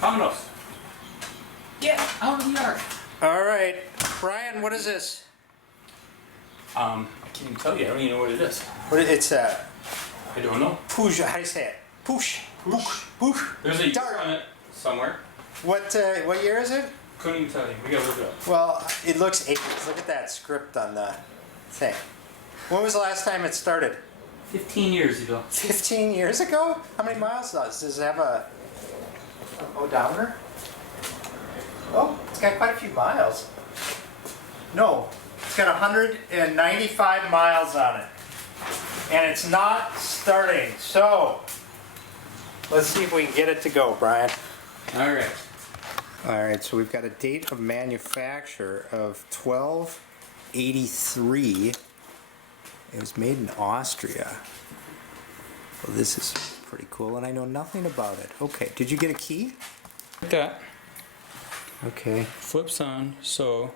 Vámonos. Get out of the yard. All right, Brian, what is this? I can't even tell you. I don't even know what it is. It's I don't know. Puch. How do you say it? Puch. Puch. There's a year Dart. on it somewhere. What year is it? Couldn't even tell you. We gotta look it up. Well, it looks 80s. Look at that script on the thing. When was the last time it started? 15 years ago. 15 years ago? How many miles does it have an odometer? Oh, it's got quite a few miles. No, it's got 195 miles on it. And it's not starting. So, let's see if we can get it to go, Brian. All right. All right, so we've got a date of manufacture of 12/83. It was made in Austria. Well, this is pretty cool, and I know nothing about it. Okay, did you get a key? Like that. Okay. Flips on, so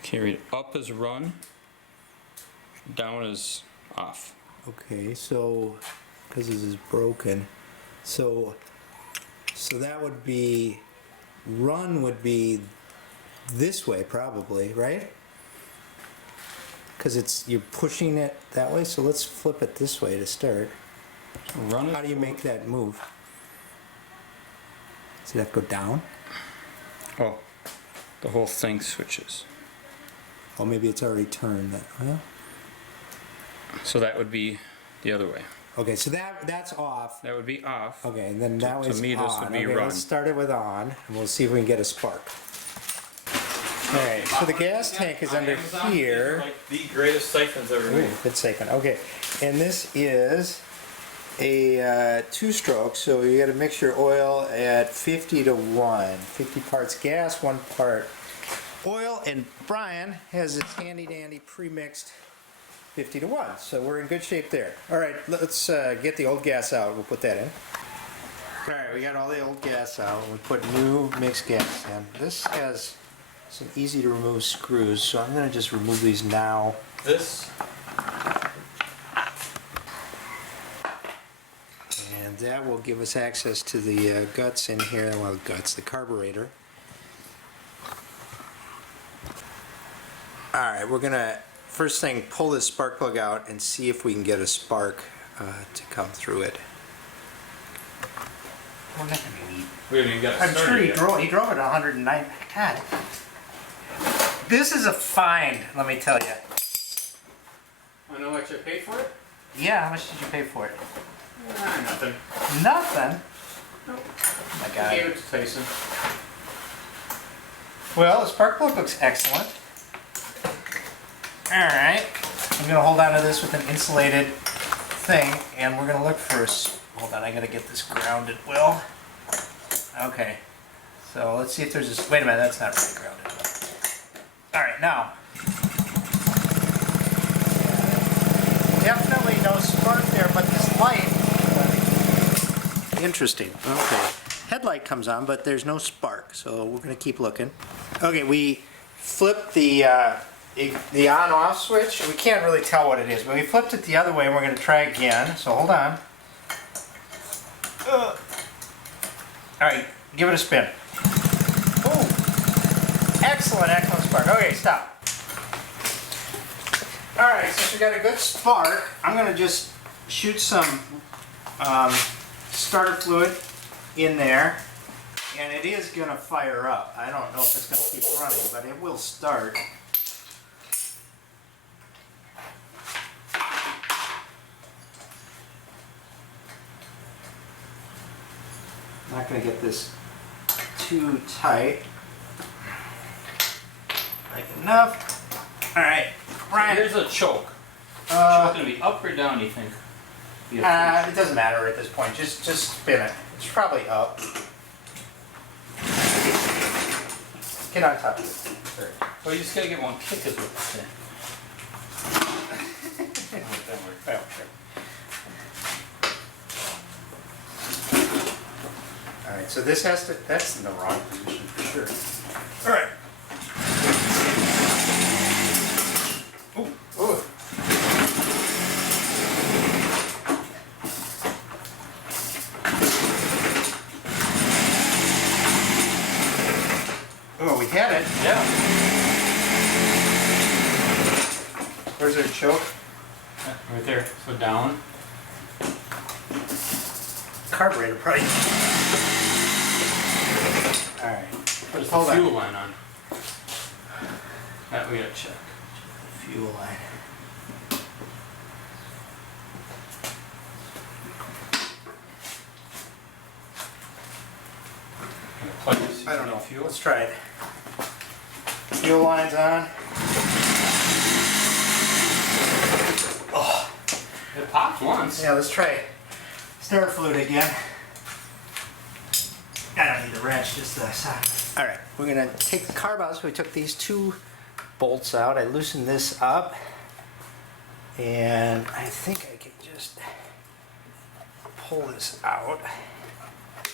okay, read up is run, down is off. Okay, so because this is broken, so that would be run would be this way probably, right? Because you're pushing it that way. So let's flip it this way to start. Run. How do you make that move? Does it have to go down? Oh, the whole thing switches. Oh, maybe it's already turned. Well, So that would be the other way. okay, so that's off. That would be off. Okay, and then that To was me, on. this would be okay, run. let's start it with on, and we'll see if we can get a spark. All right, so the gas tank is under here. Like the greatest siphons ever Ooh, made. good siphon. Okay, and this is a two-stroke, so you got to mix your oil at 50 to 1. 50 parts gas, 1 part oil, and Brian has his handy-dandy pre-mixed 50 to 1, so we're in good shape there. All right, let's get the old gas out. We'll put that in. All right, we got all the old gas out. We put new mixed gas in. This has some easy to remove screws, so I'm going to just remove these now. This. And that will give us access to the guts in here. Well, the carburetor. All right, we're going to first thing pull this spark plug out and see if we can get a spark to come through it. Well, that can be neat. We haven't even got it I'm started sure he yet. drove it 109. God, this is a find, let me tell you. I know what you paid for it? Yeah, how much did you pay for it? Nothing. Nothing. Nope. Oh my I God. gave it to Tyson. Well, the spark plug looks excellent. All right, I'm gonna hold on to this with an insulated thing, and we're gonna look for a. Hold on, I gotta get this grounded well. Okay, so let's see if there's a. Wait a minute, that's not really grounded. All right, now. Definitely no spark there, but this light. Interesting. Okay, headlight comes on, but there's no spark, so we're gonna keep looking. Okay, we flipped the on-off switch. We can't really tell what it is, but we flipped it the other way, and we're going to try again. So hold on. All right, give it a spin. Oh, excellent spark. Okay, stop. All right, since we got a good spark, I'm going to just shoot some starter fluid in there, and it is going to fire up. I don't know if it's going to keep running, but it will start. I'm not going to get this too tight. Like enough. All right, Brian. Here's a choke. Choke gonna be up or down, you think? It doesn't matter at this point. Just spin it. It's probably up. Get on top of it. There. Well, you just gotta get one kick is what I'm saying. Oh, sure. All right, so this has to. That's in the wrong position for sure. All right. Ooh, ooh. we had it. Yeah. Where's our choke? Right there. So down. Carburetor probably. Alright. Put the Hold on. fuel line on. That we gotta check. Fuel line. I don't know. Fuel. Let's try it. Fuel line's on. Oh. It popped once. Yeah, let's try it. Start fluid again. I don't need the wrench, just this. Alright, we're gonna take the carb out. So we took these two bolts out. I loosened this up. And I think I can just pull this out.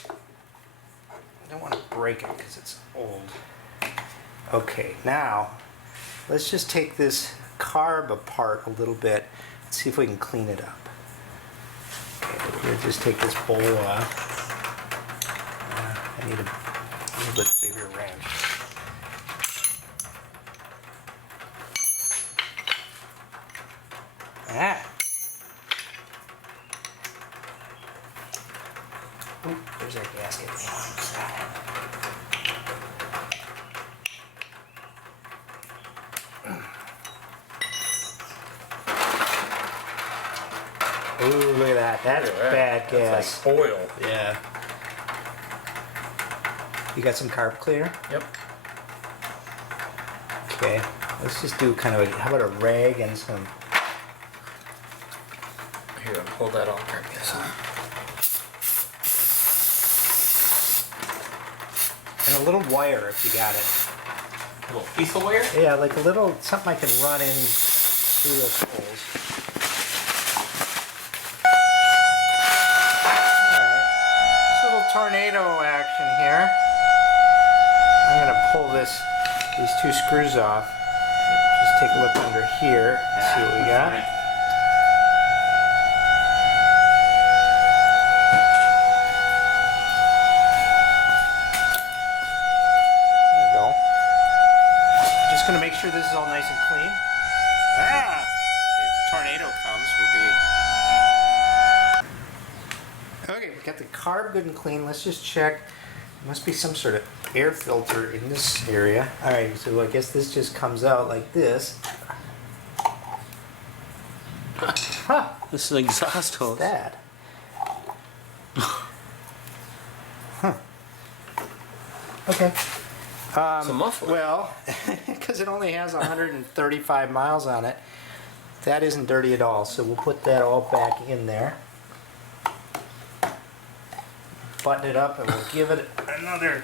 I don't want to break it because it's old. Okay, now let's just take this carb apart a little bit and see if we can clean it up. Okay, we'll just take this bowl off. I need a little bit bigger wrench. Ah. Oop, there's our gasket. Ooh, look at that. That's bad gas. That's like oil. Yeah. You got some carb cleaner? Yep. Okay. Let's just do kind of a, how about a rag and some. Here, hold that all carb gas on. And a little wire if you got it. A little piece of wire? Yeah, like a little, something I can run in through those holes. Alright. Just a little tornado action here. I'm going to pull these two screws off. Just take a look under here and see what we got. Right. There we go. Just going to make sure this is all nice and clean. Ah! If tornado comes, we'll be... Okay, we got the carb good and clean. Let's just check. There must be some sort of air filter in this area. Alright, so I guess this just comes out like this. Huh, This is an exhaust hose. that. Huh. Okay. It's a muffler. Well, because it only has 135 miles on it, that isn't dirty at all. So we'll put that all back in there. Button it up and we'll give it another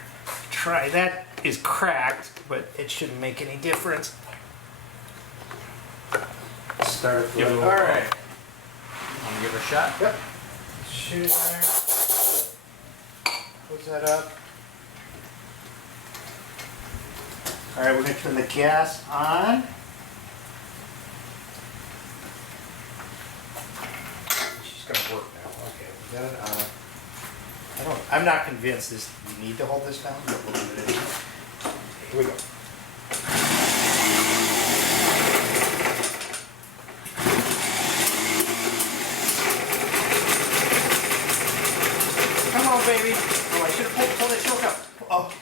try. That is cracked, but it shouldn't make any difference. Start it. Give it a All little right. Want to give it a shot? Yep. Shoot it in there. Close that up. All right, we're going to turn the gas on. She's going to work now. Okay, we got it on. I'm not convinced you need to hold this down, but we'll do it anyway. Here we go. Come on, baby. Oh, I should have pulled that choke up. Oh.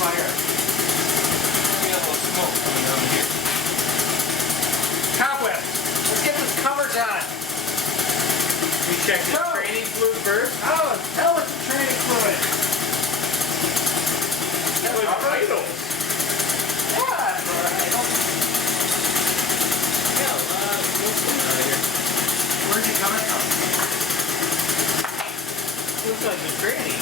Fire. We got a little smoke coming down here. Cobweb. Let's get those covers on. We checked the training fluid first. Oh, hell with the training fluid. That was idle. Yeah, it's all right. Yeah, a lot of smoke coming out of here. granny.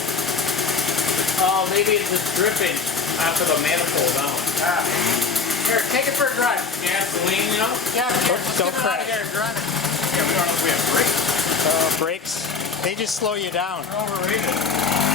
Oh, maybe it's just dripping after the manifold down. Ah. Here, take it for a drive. Gasoline, you know? Yeah, here, let's Don't get it out of crash. here and drive it. Yeah, we don't know if we have brakes. Brakes, they just slow you down. They're overrated.